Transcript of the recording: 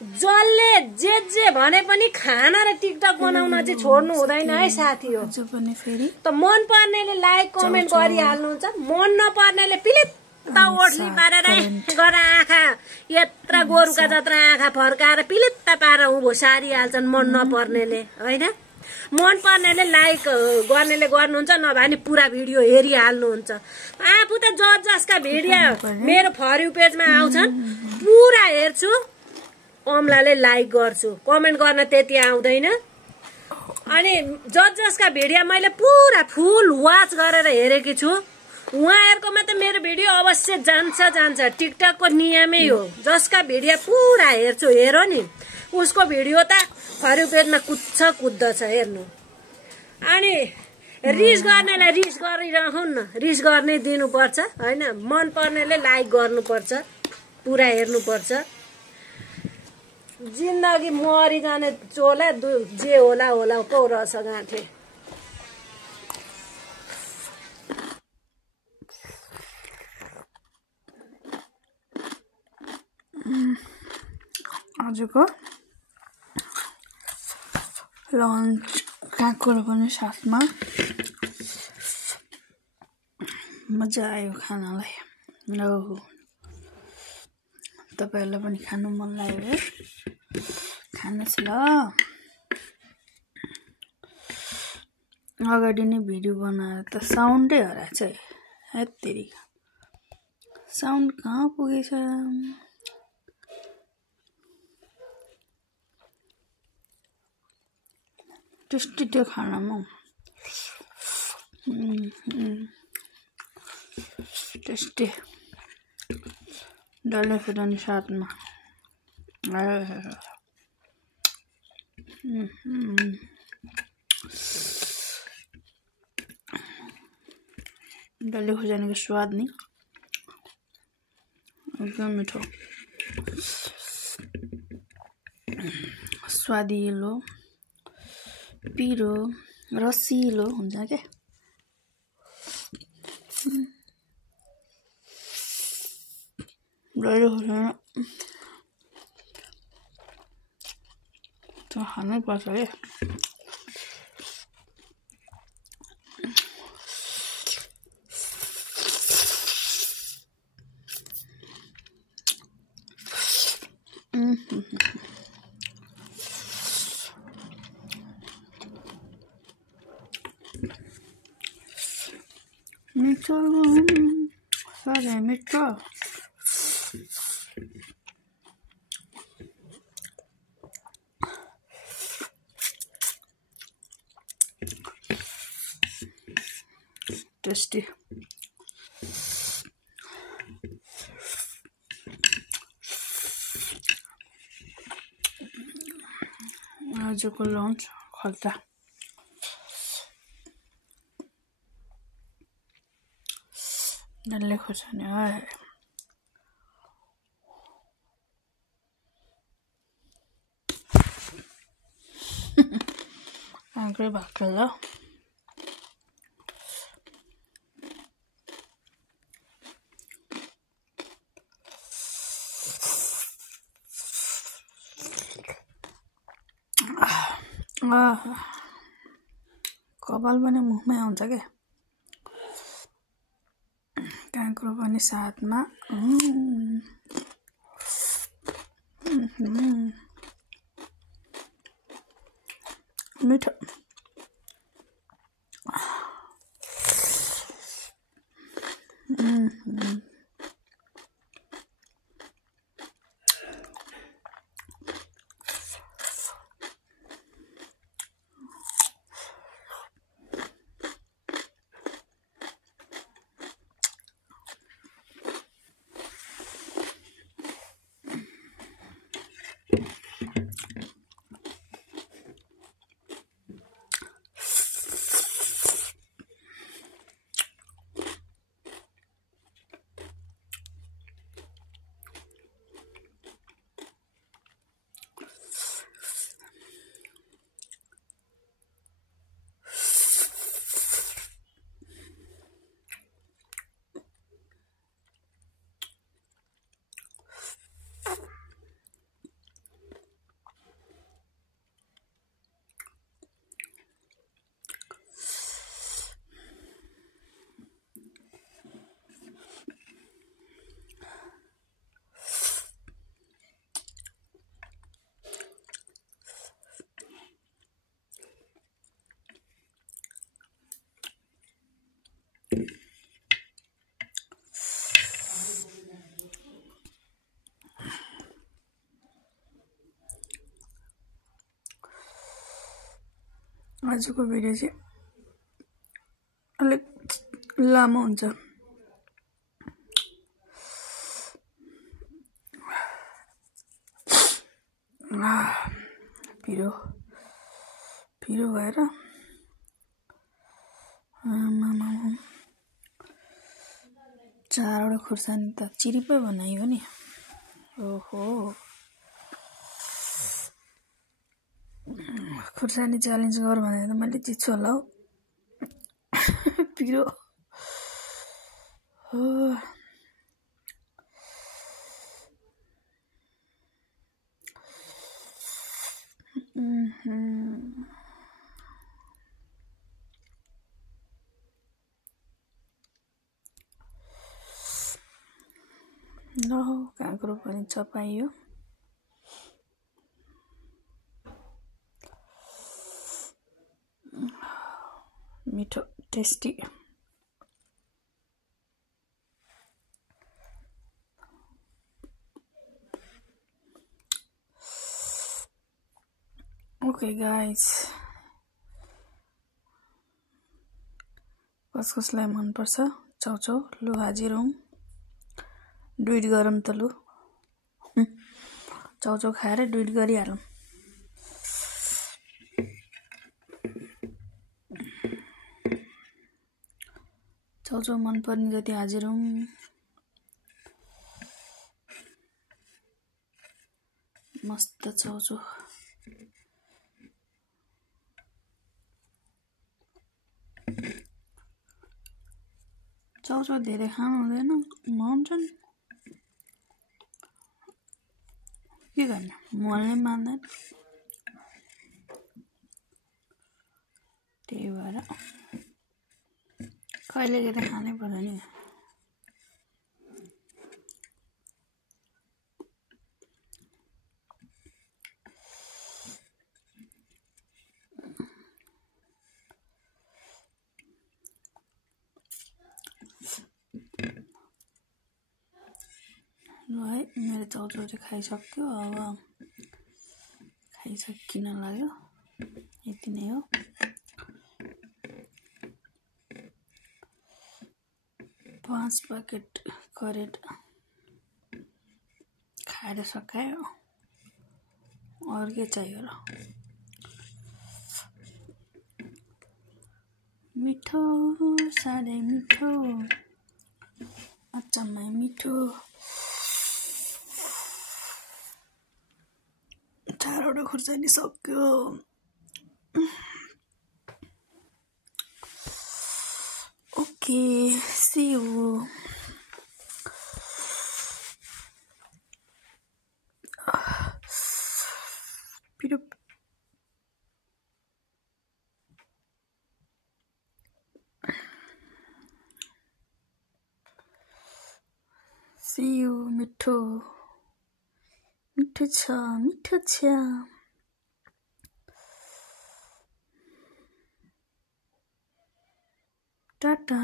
जसले जे भने पनि खाना र टिकटक बनाउन चाहिँ छोड्नु हुँदैन है साथी हो। जो पनि फेरि त मन पर्नेले लाइक कमेन्ट गरिहाल्नुहुन्छ, मन नपर्नेले पिलित्त ओढ्ली पारेर गर आँखा यत्रा गोरुका जत्रा आँखा फर्काएर पिलित्त पारेर उँभो सारिहाल्छन् मन नपर्नेले हैन। मन पर्नेले लाइक गर्नेले गर्नुहुन्छ, नभए नि पुरा भिडियो हेरिहाल्नुहुन्छ। आफू त जसका भिडियो मेरो फर यु पेजमा आउँछन् पुरा हेर्छु, अमलाले लाइक गर्छु, कमेन्ट गर्न त्यति आउँदैन। अनि जसका भिडियो मैले पुरा फुल वाच गरेर हेरेकी छु उहाँहरुकोमा त मेरो भिडियो अवश्य जान्छ। टिकटकको नियमै हो, जसका भिडियो पुरा हेर्छु हेरो नि उसको भिडियो त फर यु पेजमा कुद्दछ हेर्नु। अनि रिस गर्नेलाई रिस गरिरहन् न, रिस गर्ने दिनुपर्छ हैन। मन पर्नेले लाइक गर्नुपर्छ, पुरा हेर्नुपर्छ। जिन्दगी मरि जाने चोला जे होला को रस गाँठे। आजको लन्च काँक्रो पनि साथमा मजा आयो खानालाई। तपाईहरुलाई पनि खानु मन लाग्यो खानुस् ल। अगाडि नै भिडियो बनाएर त साउन्डै हराएछ है। हेत्तेरी साउन्ड कहाँ पुगेछ? टेस्टी थियो खानामा, टेस्टी डल्ले खोर्सानी साथमा। डल्ले खोर्सानीको स्वाद नि एकदम मिठो, स्वादिलो पिरो रसिलो हुन्छ के। डल्ले खोर्सानी त खानै पर्छ के। मिठो साह्रै मिठो। टेस्टी आजको लन्च खल्ता। डल्ले खोर्सानी काँक्रै भएको ल। कपाल पनि मुखमै आउँछ के। काँक्रो पनि साथमा मिठो। आजको भिडियो चाहिँ अलिक लामो हुन्छ। पिरो भएर 4 वटा खुर्सानी त चिरिपै बनायो नि। ओहो, खुर्सानी च्यालेन्ज गर भनेर त मैले चिच्छु होला हौ। पिरो हो। ल काँक्रो पनि चपाइयो। मिठो टेस्टी। ओके गाइस, कसलाई मन पर्छ चाउचाउ लु हाजिर हौं। ट्विट गरौँ त लु। चाउचाउ खाएर ट्विट गरिहालौँ। चाउचाउ मन पर्ने जति हाजिर हौं। मस्त चाउचाउ। चाउचाउ धेरै खानु हुँदैन भन्छन्। के गर्ने, मनले मान्दैन। त्यही भएर कहिले कहिले खानै पर्यो नि। है मेरो चाउचाउ चाहिँ खाइसक्यो। अब खाइसकिन लाग्यो। यति नै हो। पाँच प्याकेट करेट खाएर सकायो। अरू के चाहियो र। मिठो, साह्रै मिठो, अचम्मै मिठो। 4 वटा खुर्सानी सक्यो। Okay, see you. पिरो सी यू। मिठो मिठो छ, मिठो छ। टाटा।